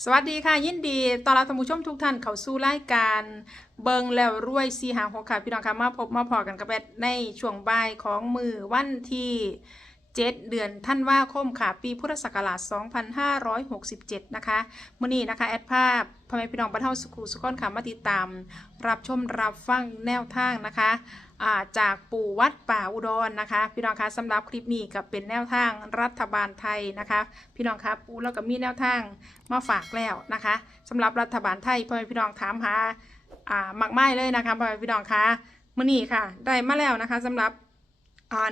สวัสดีค่ะ ยินดีต้อนรับท่านผู้ชมทุกท่านเข้าสู่รายการเบิงแล้วรวยสีหางหกค่ะ พี่น้องค่ะมาพบมาพอกันกับแอดในช่วงบ่ายของมือวันที่7เดือนท่านว่าคมค่ะ ปีพุทธศักราช 2567 นะคะมื่อนี้นะคะ แอดภาพพ่อแม่พี่น้องบรรเทาสุขุสุขอนค่ะมาติดตาม รับชมรับฟังแนวทางนะคะ จากปู่วัดป่าอุดรนะคะ พี่น้องคะสำหรับคลิปนี้ก็เป็นแนวทางรัฐบาลไทยนะคะ พี่น้องคะปู่แล้วก็มีแนวทางมาฝากแล้วนะคะสำหรับรัฐบาลไทยพ่อแม่พี่น้องถามหาอ่ามากมายเลยนะคะพ่อแม่พี่น้องคะมื่อนี้ค่ะ ได้มาแล้วนะคะสำหรับ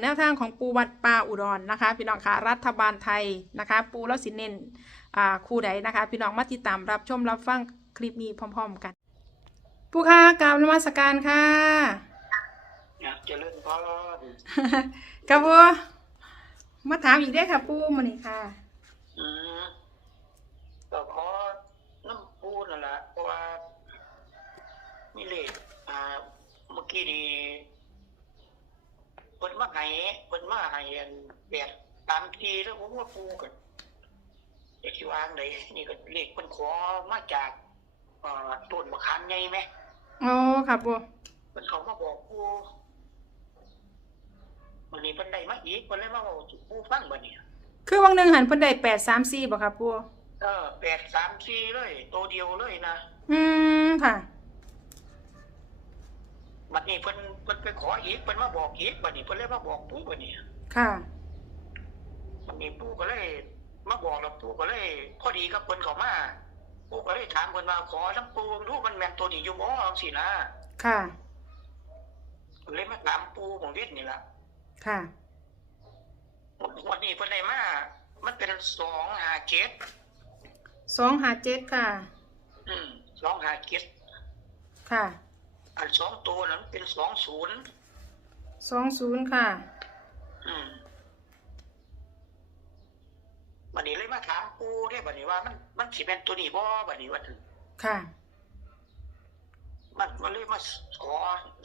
แนวทางของปูวัดป่าอุดรนะคะ พี่น้องคะรัฐบาลไทยนะคะ ปูแล้วสินเน้นอ่าคู่ใดนะคะ พี่น้องมาติดตามรับชมรับฟังคลิปนี้พร้อม ๆ กัน ปูค่ะกราบนมัสการค่ะ อยากจะเล่นพรกับปูมาถามอีกได้อค่ะปูมานี่ค่ะ อืมก็ขอน้ำปูนั่นแหละเพราะว่ามีเลขอ่าเมื่อกี้นี่เพิ่นมาให้เพิ่นมาให้อันแบบตามทีแล้วผมว่าปูกันเด็กที่วางไหนนี่ก็เลขเพิ่นขอมาจากเอ่อต้นมะขามใหญ่ไหมอ๋อค่ะปูเพิ่นเขามาบอกปูวั นนี้เพิ่นได้มาอีกเพิ่นเลยมาบอกสู่ปูฟังบัดนี้คือวังหนึ่งหันเพิ่นได้แปดสามสี่บ่ค่ะปูเออแปดสามสี่เลยตัวเดียวเลยนะอืมค่ะ บัดนี้เพิ่นเพิ่นไปขออีกเพิ่นมาบอกอีกบัดนี้เพิ่นเลยมาบอกปู่บัดนี้ค่ะ บัดนี้ปู่ก็เลยมาบอกแล้วปู่ก็เลยพอดีกับเพิ่นเข้ามาปู่ก็เลยถามเพิ่นว่าขอน้ำปู่รู้มันแม่นตัวนี้อยู่บ่จังซี่นะค่ะก็เลยมาถามปู่ของเวทนี่ล่ะ ค่ะ วันนี้เพิ่นได้มา มันเป็นสองหาเจ็ดสองหาเจ็ดค่ะ อืมสองหาเจ็ดค่ะ อันสองตัวนั้นเป็นสองศูนย์สองศูนย์ค่ะ อืมบัดนี้เลยมาถามปู่เด้บัดนี้ว่ามันมันสิเป็นตัวนี้บ่บัดนี้ว่าถึงค่ะ มันมันเลยมาขอ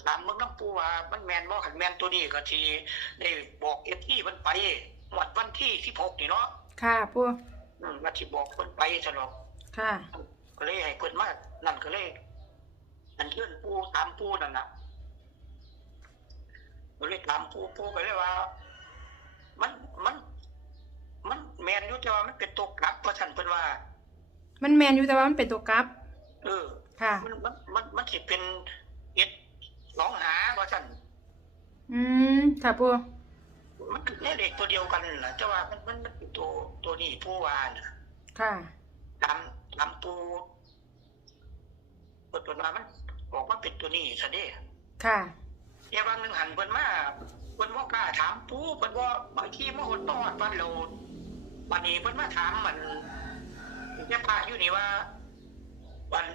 ถามเมืองน้ำปูว่า มันแมนบ่ขันแมนตัวนี้ก็ทีได้บอกเอฟที่มันไปหมดวันที่สิบหกนี่เนาะค่ะปูอืมมาที่บอกเพิ่นไปซะหรอกค่ะ ก็เลยให้เพิ่นมานั่นก็เลยอันเชิญปูถามปูนั่นน่ะก็เลยถามปูปูก็เลยว่า มันมันมันแมนอยู่แต่ว่ามันเป็นตัวกลับว่าท่านเพิ่นว่า มันแมนอยู่แต่ว่ามันเป็นตัวกราฟเออ ค่ะ มันมันมันมันสิเป็นเอ็ดสองหาว่าท่านอืมค่ะปูมันคือเด็กตัวเดียวกันนะแต่ว่ามันมันมันเป็นตัวตัวนี้ผู้วานะค่ะตามตามปูเปิดเปิดมามันบอกว่าเป็นตัวนี้ซะเด้ค่ะเดี๋ยววันหนึ่งหันเพิ่นมาเพิ่นบ่กล้าถามปูเพิ่นว่าบางทีมาหดตอดวันเราวันนี้เพิ่นมาถามมันยังพาอยู่นี่ว่าวัน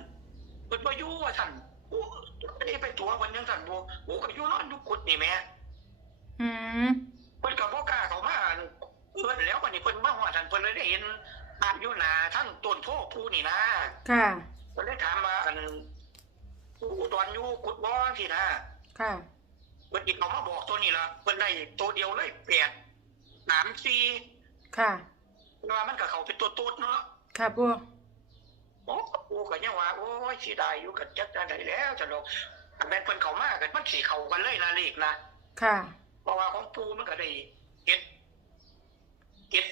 เพิ่นบ่อยู่ว่าท่านปูไม่ได้ไปตัววันยังท่านบ่โอ้ก็อยู่นอนอยู่กุดนี่แหม่อืมเพิ่นก็บ่กล้าเข้ามาเอื้อนแล้วบัดนี้เพิ่นมาฮอดท่านเพิ่นเลยได้เห็นภาพอยู่หน้าทั้งต้นโพผู้นี่นะค่ะเพิ่นเลยถามว่าอันผู้อุดรอยู่กุดบ่สินะค่ะเพิ่นสิเข้ามาบอกตัวนี้ล่ะเพิ่นได้ตัวเดียวเลย8 3 4ค่ะว่ามันก็เข้าเป็นตัวตูดเนาะค่ะปูโอ้กูก็ยังว่า โอ้ยสิได้อยู่กับจักจังไดแล้วจังดอกอันแม่นเพิ่นเข้ามาก็มันสิเข้ากันเลยนะเลขนะค่ะเพราะว่าของปูมันก็ได้เจ็ดเจ็ด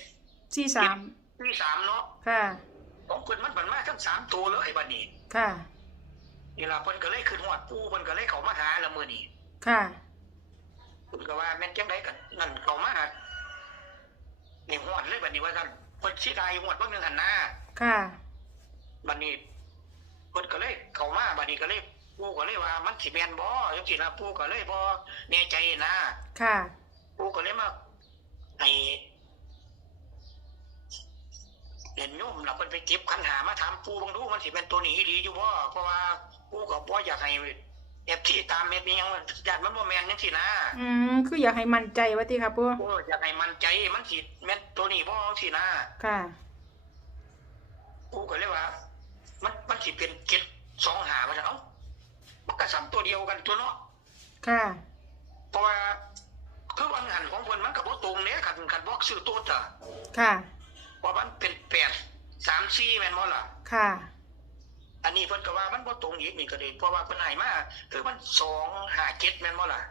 สี่สามที่สามเนาะค่ะของเพิ่นมันบันมาทั้งสามตัวเลยบัดนี้ ค่ะนี่ล่ะเพิ่นก็เลยขึ้นฮอดปูเพิ่นก็เลยเข้ามาหาละมื้อนี้ค่ะเพิ่นก็ว่าแม่นจังไดกันนั่นเข้ามาหาในฮอดเลยบัดนี้ว่าซั่นเพิ่นสิได้ฮอดเบิ่งหนึงหั่นนะค่ะ บัดนี้เพิ่นก็เลยเข้ามาบัดนี้ก็เลยปูก็เลยว่า มันสิแม่นบ่จังซี่นะปูก็เลยบ่แน่ใจนะค่ะ ปูก็เลยมาให้เห็นโยมเราเพิ่นไปเก็บขันหามาถามปูเบังดูมันสิเป็นตัวนี้อีหลีอยู่บ่เพราะว่าปูก็บ่อยากให้เอฟที่ตามเม็ดนี้ยังว่าญาติมันบ่แม่นจังซี่นะอืมคืออยากให้มั่นใจว่าติค่ะปูปูอยากให้มั่นใจมันสิแม่นตัวนี้บ่จังซี่นะค่ะปูก็เลยว่า มันมันสิเป็นเจ็ดสองหาว่าซั่นเอ้ามันก็ซ้ํตัวเดียวกันตัวเนาะค่ะ เพราะว่าคือวันหันของเพิ่นมันก็บ่ตรงเด้คันคันบ่ซื้อตัวจ้ะค่ะ เพราะมันเป็นแปดสามสี่แม่นบ่ล่ะ ค่ะ อันนี้เพิ่นก็ว่ามันบ่ตรงอีกนี่ก็เลยเพราะว่าเพิ่นให้มาคือมันสองห้าเจ็ดแม่นบ่ล่ะ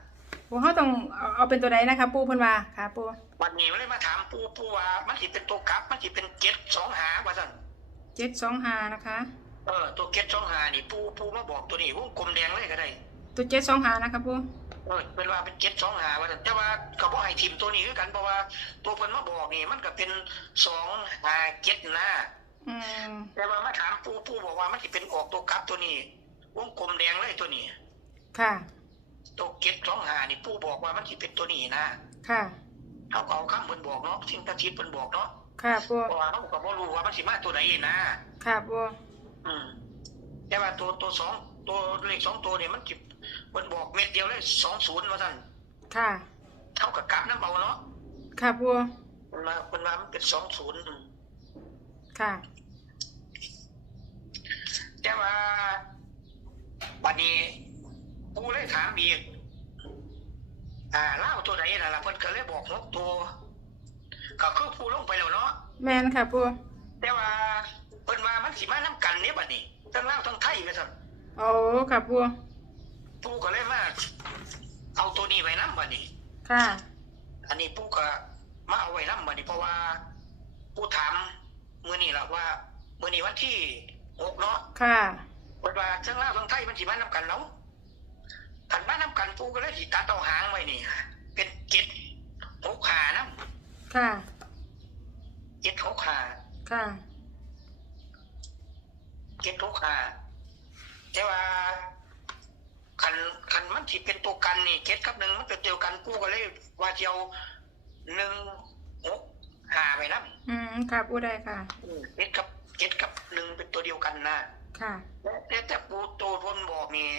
ปูเขาต้องเอาเอาเป็นตัวใดนะคะ ปูเพิ่นว่าค่ะ ปูวันนี้มันเลยมาถามปู่ปู่ว่ามันสิเป็นตัวกลับ มันสิเป็นเจ็ดสองหาว่าซั่น เจ็ดสองห้านะคะ เออตัวเจ็ดสองหานี่ปู่ปู่มาบอกตัวนี้วงกลมแดงเลยก็ได้ตัวเจ็ดสองห้านะคะปูเออเป็นว่าเป็นเจ็ดสองหาว่าซั่นแต่ว่าก็บ่ให้ทีมตัวนี้คือกันเพราะว่าตัวเพิ่นมาบอกนี่มันก็เป็นสองห้าเจ็ดนะอืมแต่ว่ามาถามปู่ปู่บอกว่ามันสิเป็นออกตัวกลับตัวนี้วงกลมแดงเลยตัวนี้ ค่ะ ตัวเจ็ดสองหานี่ปู่บอกว่ามันสิเป็นตัวนี้นะค่ะ เขาก็เอาคำเพิ่นบอกเนาะสิ่งที่ทิศเพิ่นบอกเนาะ ค่ะปูเพราะว่าเขาก็บ่รู้ว่ามันสิมาตัวใดนะค่ะปูอืมแต่ว่าตัวตัวสองตัวเลขสองตัวเนี่ยมันจิบมันบอกเม็ดเดียวเลยสองศูนย์ว่าท่านค่ะเท่ากับกราฟน้ำเบาเนาะค่ะปูมันมามันมามันเป็นสองศูนย์ค่ะ แต่ว่าวันนี้กูเลยถามอีกอ่าเล่าตัวไหนน่ะล่ะเพิ่นก็เลยบอกหกตัว ก็คือผู้ลงไปแล้วเนาะแมนค่ะปูแต่ว่าเพิ่นว่ามันสิมานํกันเนี่ยบัดนี้ทั้งลาวทั้งไทยว่าซั่นโอ้ค่ะปูปู่ก็เลยมาเอาตัวนี้ไว้นํบัดนี้ ค่ะ อันนี้ปู่ก็มาเอาไว้นำบัดนี้เพราะว่าปู่ถามมื้อนี้ล่ะว่ามื้อนี้วันที่6เนาะค่ะเพิ่นว่าทั้งลาวทั้งไทยมันสิมานํกันเนาะคันมานํกันปู่ก็เลยสิตัดเอาหางไว้นี่เป็น7 6ขานำ ค่ะ7 6ขาค่ะ7 6ขาแต่ว่าคันคันมันสิเป็นตัวกันนี่7กับ1มันเป็นตัวกันปู่ก็เลย ว่าสิเอา1 6 5ไว้นำอืมค่ะปูได้ค่ะเจ็ดกับเจ็ดกับหนึ่งเป็นตัวเดียวกันนะค่ะแต่แต่ปูโตพนบอกนี่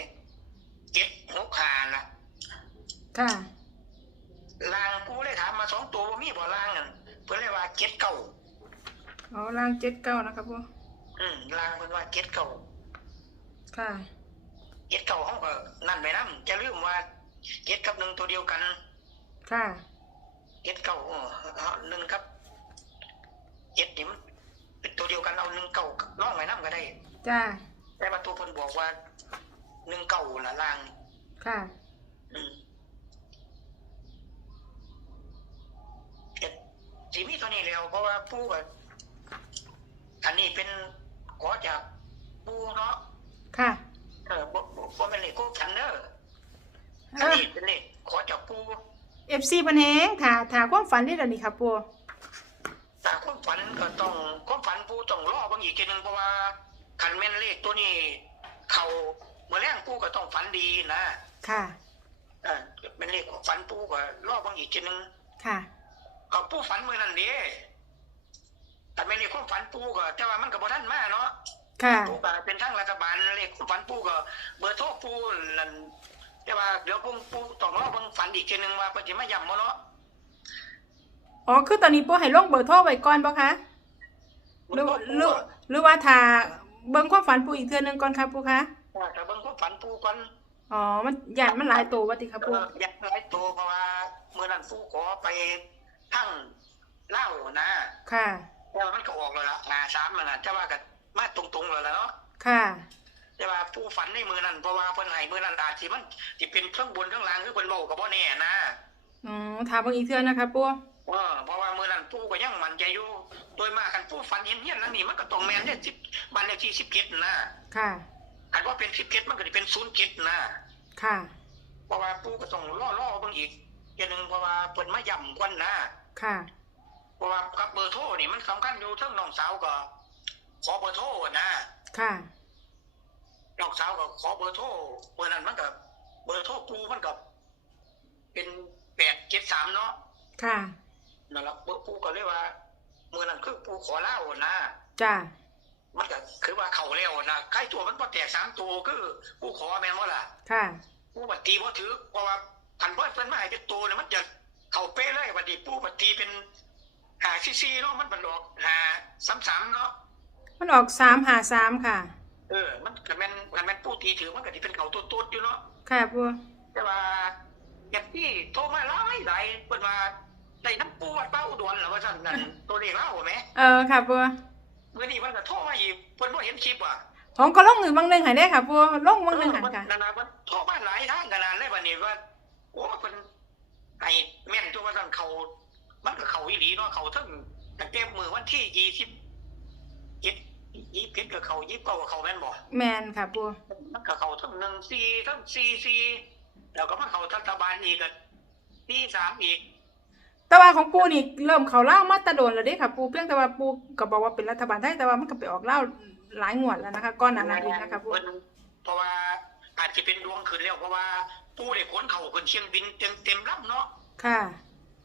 เจ็ดหกขาละค่ะ ลางกูเลยถามมาสองตัวว่ามีบ่ลางนั่นเพิ่นเลยว่าเจ็ดเก้าเอาล่างเจ็ดเก้านะคะปูอืมลางเพิ่นว่าเจ็ดเก้าค่ะเจ็ดเก้าเขาก็นั่นไปนำจะลืมว่าเจ็ดกับหนึ่งตัวเดียวกัน ค่ะเจ็ดเก้าเออเอาหนึ่งกับเจ็ดนี่มันเป็นตัวเดียวกันเอาหนึ่งเก้าล่องไว้นำก็ได้ จ้าแต่ว่าตัวเพิ่นบอกว่าหนึ่งเก้าละลาง ค่ะ อืมเอ็ด สีมีตัวนี้แล้ว เพราะว่าปูแบบอันนี้เป็นขอจากปูเนาะค่ะเออบ่บ่บ่เป็นเลขกูฉันเด้อเออันอนี้เป็นเลขขอจากปูเอฟซีบันแหงค่ะถาความฝันได้แล้วนี่ค่ะปูแต่ความฝันก็ต้องความฝันปูต้องรอบางอีกทีหนึงเพราะว่าคันแม่นเลขตัวนี้ เขาเมื่อแรงปูก็ต้องฝันดีนะค่ะ เออเป็นเลขฝันปูก็รอบางอีกทีหนึงค่ะ ก็ปูฝันมือนั่นเด้แต่ไม่เรียกความฝันปูก็แต่ว่ามันก็บ่ทันมาเนาะค่ะปูก็เป็นทั้งรัฐบาลเรียกความฝันปูก็ เบอร์โทรปูนั่นแต่ว่าเดี๋ยวปูปูต้องรอเบิ่งฝันอีกทีหนึงว่าเพิ่นสิมาย้ำบ่เนาะอ๋อคือตอนนี้ปูให้ลงเบอร์โทรไว้ก่อนปะคะหรือหรือหรือว่าถ้าเบิ่งความฝันปูอีกเทื่อนึงก่อนค่ะปูคะถ้าเบิ่งความฝันปูก่อนอ๋อ มันหยาดมันหลายตัววะติค่ะเอปูออยากหลายตัวเพราะว่ามื้อนั้นปูขอไป ทั้งเล่าวนะค่ะแต่ว่ามันก็ออกแล้วล่ะหน้า3แล้วน่ะแต่ว่าก็มาตรงๆแล้วล่ะเนาะค่ะแต่ว่าผู้ฝันในมือนั้นเพราะว่าเพิ่นให้มือนั้นอาจสิมันสิเป็นเครื่องบนเครื่องล่างคือเพิ่นเว้าก็บ่แน่นะอ๋อถามเบิ่งอีกเทื่อนะคะปูเออเพราะว่ามือนั้นปู่ก็ยังมั่นใจอยู่โดยมากกันผู้ฝันเห็นเฮียนนั่นนี่มันก็ต้องแม่นเนี่ย10บ้านเลขที่17นะค่ะคันว่าเป็น17มันก็สิเป็น07นะค่ะเพราะว่าปู่ก็ต้องรอรอเบิ่งอีก อย่างหนึงเพราะว่าเพิ่นมาย้ำก่อนนะค่ะ เพราะว่ากับเบอร์โทรนี่มันสำคัญอยู่เทั้งน้องสาวก็ ขอเบอร์โทรนะค่ะน้องสาวก็ขอเบอร์โทรเบอร์นั้นมันก็เบอร์โทรปู่มันก็เป็น873เนาะค่ะนั่นละปู่ปู่ก็เลยว่ามื้อนั้นคือปู่ขอเล่านะจ้ามันก็คือว่าเขาแล้วนะใครตัวมันบ่แตกสามตัวคือผู้ขอแม่นว่าล่ะ ค่ะผู้ปฏิบ่ถือเพราะว่า คันเพิ่นเพิ่นมาให้เป็นตัวเนี่ยมันจะเข้าเป๊ะเลยบัดนี้ผู้ปฏิเป็นหาซีซีเนาะมันบันออกหาซ้ำๆเนาะมันออกสามหาสามค่ะ เออ มันคันแม่นคันแม่นผู้ตีถือมันก็สิเป็นเขาตัวๆอยู่เนาะค่ะปูแต่ว่าอย่างที่โทรมาหลายหลายเพิ่นว่าได้น้ำปูวัดเป้าอุดรแล้วว่าซั่นนั่นตัวเลขเล่าแหมเออค่ะปูอมื่อนี้มันก็โทรมาอีกเพิ่นบ่เห็นคลิปว่ะผมก็ลงหนึ่งบางหนึ่งให้ได้ค่ะปูลงบางหนึ่งหันค่ะนั่นน่ะมันโทรมาหลายทางขนาดเลยบัดนี้ว่าโอ้เพิ่นให้แม่นตัวว่าซั่นเขามันก็เขาอีหลีเนาะเขาทั้งตั้งแต่มื้อวันที่20 20 21ก็เขา29ก็เขาแม่นบ่แมนค่ะปูมันก็เขาทั้ง1 4ทั้ง4 4แล้วก็มาเขารัฐบาลอีกก็4 3อีก แต่ว่าของปูนี่เริ่มเขาเล่ามาแตะโดนแล้วเด้ค่ะ ปูเพียงแต่ว่าปูก็บอกว่าเป็นรัฐบาลไทยแต่ว่ามันก็ไปออกเล่าหลายงวดแล้วนะคะก้อนหนานั้นอีกนะคะปูเพิ่นเพราะว่าอาจจะเป็นดวงขึ้นแล้วเพราะว่า ผู้ได้ขนเขาขึ้นเชียงบินเต็มเต็มลำเนาะค่ะ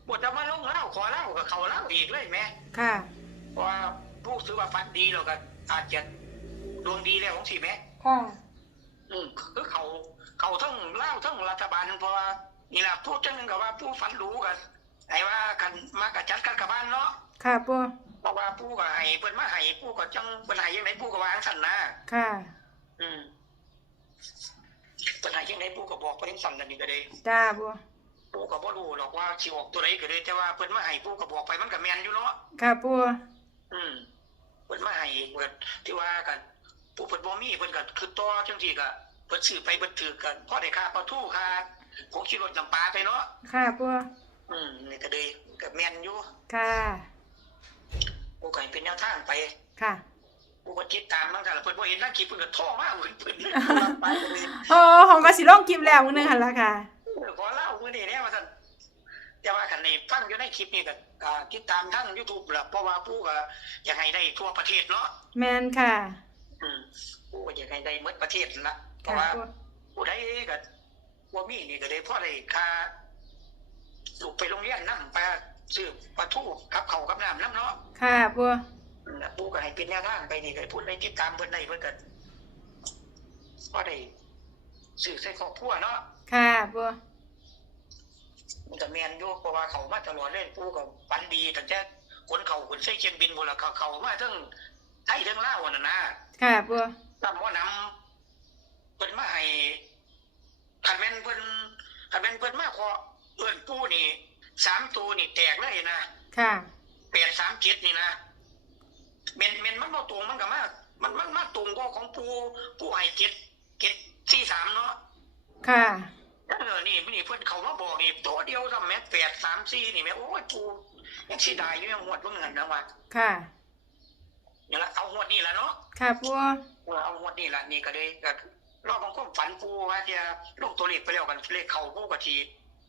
บทจะมาลงเล่าขอเล่ากับเขาเล่าอีกเลยแม่ค่ะเพราะว่าผู้ซื้อว่าฟันดีแล้วก็อาจจะดวงดีแล้วของสิแม่ค่ะอืมคือเขาเขาทั้งเล่าทั้งรัฐบาลเพราะว่านี่แหละพูดจังหนึงกับว่าผู้ฝันรู้กันไอ้ว่ากันมากับจัดกันกับบ้านเนาะค่ะปูเพราะว่าผู้ก็ให้เพิ่นมาให้ผู้ก็จังเพิ่นให้ยังไงผู้ก็วางสั่นนะค่ะ อืม เพิ่นให้ยังไงผู้ก็บอกเพิ่นสั่นนั่นนี่ก็ได้จ้าปูผู้ก็บ่รู้หรอกว่าสิออกตัวไหนก็ได้แต่ว่าเพิ่นมาให้ผู้ก็บอกไปมันก็แม่นอยู่เนาะค่ะปูอืมเพิ่นมาให้เพิ่นที่ว่ากันผู้เพิ่นบ่มีเพิ่นก็คือต่อจังซี่ก็เพิ่นซื้อไปเพิ่นถือกันพอได้ค่าปลาทูค่าของขี่รถจำปาไปเนาะค่ะปูอืมนี่ก็เลยก็แม่นอยู่ค่ะ ผู้ก็ให้เป็นแนวทางไปค่ะ ผู้ก็ติดตามบางซั่นล่ะเพิ่นบ่เห็นนักขี่เพิ่นก็โทรมาเพิ่นเพิ่นไปเลยโอ้ของก็สิลงคลิปแล้วมื้อนึงหันละค่ะเออขอเล่ามื้อนี้แน่ว่าซั่นแต่ว่าคันในฟังอยู่ในคลิปนี้ก็อ่าติดตามทาง YouTube ล่ะเพราะว่าผู้ก็อยากให้ได้ทั่วประเทศเนาะแมนค่ะอืมผู้ก็อยากให้ได้หมดประเทศนั่นละเพราะค่ะว่าปูผู้ใดก็ว่ามีนี่ก็ได้พ่อได้ค่าลูกไปโรงเรียนน้ำไปซื้อปลาทูกับเขาวกับน้ำน้ำเนาะค่ะปูนั่ นล่ะผู้ก็ให้เป็นแนวทางไปนี่ก็ให้พูดได้ติดตามเพิ่นได้เพิ่นก็พ่อได้ซื้อใส่ครอบครัวเนาะค่ะปูมันก็แม่นอยู่เพราะว่าเขามาตลอดเลยผู้ก็ปันดีตั้งแต่คนเขาคนใส่เชียงบินพุ่นละเขาเขามาทั้งไทยทั้งลาวนั่นนะค่ะปูตามว่านำเพิ่นมาให้คันแม่นเพิ่นคันแม่นเพิ่นมาขอเอื้อนปู่นี่สามตัวนี่แตกเลยนะค่ะแปดสามเจ็ดนี่นะ เมนเมนมันบ่ตรงมันก็มามันมันมาตรงก็ของปู่ปู่ให้เจ็ดเจ็ดสี่สามเนาะค่ะเออนี่นี่เพิ่นเขามาบอกนี่ตัวเดียวทำแม่แปดสามสี่นี่แม่โอ้ยปู่ยังสิได้อยู่ยังหวดว่าเงินนะว่าค่ะนี่ละเอาหวดนี่ละเนาะค่ะปูเออเอาหวดนี่ละนี่ก็เลยก็รอบของความฝันปู่ว่าจะลงตัวเลขไปแล้วกันเลขเขาปู่ก็ที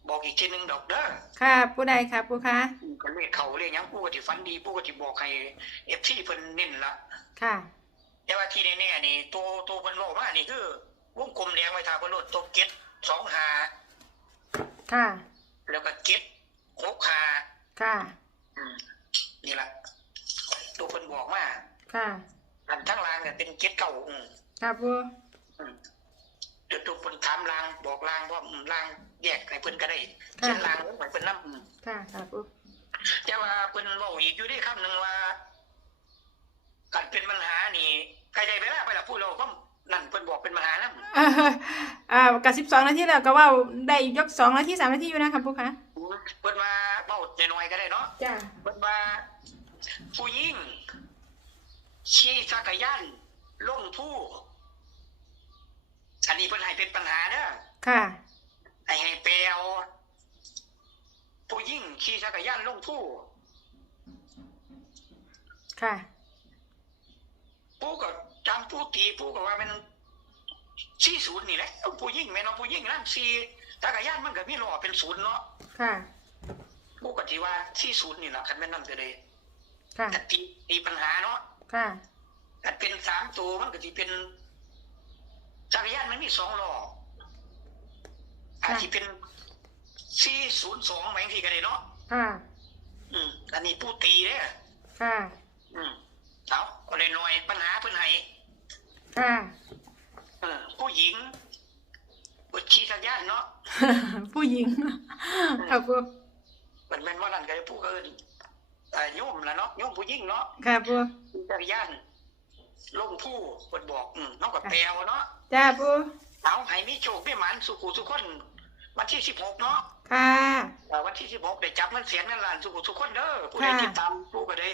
บอกอีกทีหนึงดอกเด้อค่ะปูใดค่ะปูคะก็เลขเขาเลขหยังปู่ก็สิฝันดีปู่ก็สิบอกให้ FC เพิ่นเน้นละค่ะ แต่ว่าที่แน่ๆนี่ตัวตัวเพิ่นบอกมานี่คือวงกลมแดงไว้ทาเพิ่นโลดตัวเก็ดสองหาค่ะ แล้วก็เก็ดหกหาค่ะ อืมนี่ล่ะตัวเพิ่นบอกมาค่ะ อันทั้งล่างเนี่ยเป็นเก็ดเก่าอืมค่ะปูอืม เดี๋ยวตัวเพิ่นถามล่างบอกล่างว่าอืมล่างแยกให้เพิ่นก็ได้เช่นล่างเหมือนเพิ่นนำอืมค่ะค่ะปูแต่ว่าเพิ่นเว้าอีกอยู่ได้คำหนึงว่าการเป็นปัญหานี่ใครได้เวลาไปละพูดเราก็นั่นเพิ่นบอกเป็นปัญหานำอ่าอ่ากับสิบสองนาทีแล้วก็เว่าได้ยกสองนาทีสามนาทีอยู่นะคะปูคะเพิ่นมาเว้าน้อยๆก็ได้เนาะจ้าเพิ่นว่าผู้หญิงขี่จักรยานลงผู้ อันนี้เพิ่นให้เป็นปัญหาเด้อค่ะให้ให้แปลวผู้หญิงขี่จักรยานลงผู้ค่ะผู้ก็จำผู้ตีผู้ก็ว่ามันสี่ศูนย์นี่แหละเอาผู้หญิงแม่นเอาผู้หญิงนั่นสี่จักรยานมันก็มีล้อเป็นศูนย์เนาะค่ะผู้ก็ที่ว่าสี่ศูนย์นี่แหละคันแม่นนั่นก็เลยค่ะแต่ตีตีปัญหาเนาะค่ะถ้าเป็นสามตัวมันก็จะเป็น จักรยานมันมีสองล้ออาจจะเป็นสี่ศูนย์สองแบงทีก็ได้เนาะค่ะอืมอันนี้ผู้ตีเนี่ยค่ะอืมเอาเอาเลยหน่อยปัญหาเพื่อนให้ค่ะเออผู้หญิงบทชี้จักรยานเนาะผู้หญิงค่ะปูมันแม่นว่านั่นก็จะพูดเอินเอ่อโยมละเนาะโยมผู้หญิงเนาะค่ะปูขี่จักรยาน ลงผู้คนบอกอืมน้องกับแปลวเนาะจ้าปูเอาให้มีโชคมีหมันสุขุสุขคนวันที่สิบหกเนาะค่ะเอ่อวันที่สิบหกได้จับเงินเสียเงินล้านสุขทุกคนเด้อผู้ใดค่ะติดตามผู้ก็ได้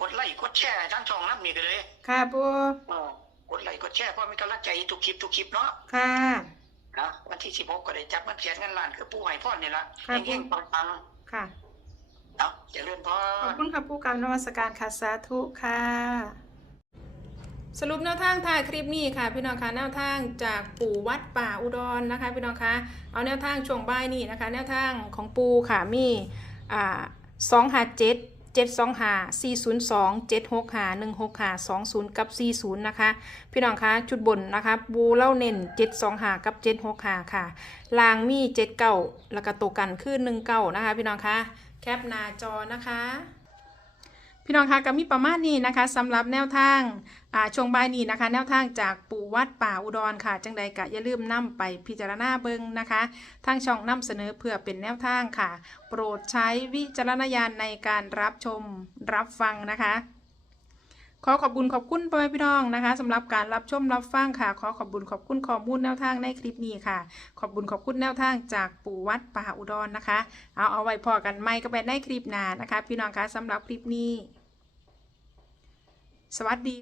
กดไลค์กดแชร์ทั้งช่องน้ำนี่ก็เลยค่ะปูเออกดไลค์กดแชร์เพราะมีกำลังใจทุกคลิปทุกคลิปเนาะค่ะนะวันที่สิบหกก็ได้จับเงินเสียเงินล้านคือผู้ให้พ่อนี่ละครับเฮงๆปังค่ะๆเนาะเจะเลื่อนพขอบรคุณค่ะปูกราบนมัสการค่ะสาธุค่ะ สรุปแนวทางถ่ายคลิปนี้ค่ะ พี่น้องคะแนวทางจากปู่วัดป่าอุดรนะคะ พี่น้องคะเอาแนวทางช่วงบ่ายนี้นะคะ แนวทางของปูค่ะมีอ่าสองหาเจ็ดเจ็ดสองหาสี่ศูนย์สองเจ็ดหกหาหนึ่งหกหาสองศูนย์กับสี่ศูนย์นะคะ พี่น้องคะจุดบนนะคะปูเล่าเน้นเจ็ดสองหากับเจ็ดหกหาค่ะลางมีเจ็ดเก้าแล้วก็ตัวกันคือหนึ่งเก้านะคะ พี่น้องคะแคปหน้าจอนะคะ พี่น้องคะก็มีประมาณนี้นะคะสำหรับแนวทางอ่าช่วงบ่ายนี้นะคะ แนวทางจากปู่วัดป่าอุดรค่ะ จังใดก็อย่าลืมนํไปพิจารณาเบิงนะคะทางช่องนำเสนอเพื่อเป็นแนวทางค่ะ โปรดใช้วิจารณญาณในการรับชมรับฟังนะคะขอขอบคุณขอบคุณพ่อแม่พี่น้องนะคะสำหรับการรับชมรับฟังค่ะ ขอขอบคุณขอบคุณข้อมูลแนวทางในคลิปนี้ค่ะ ขอบคุณขอบคุณแนวทางจากปู่วัดป่าอุดรนะคะ เอาเอาไว้พอกันไม่ก็ไปในคลิปหน้านะคะ พี่น้องคะสำหรับคลิปนี้ สวัสดี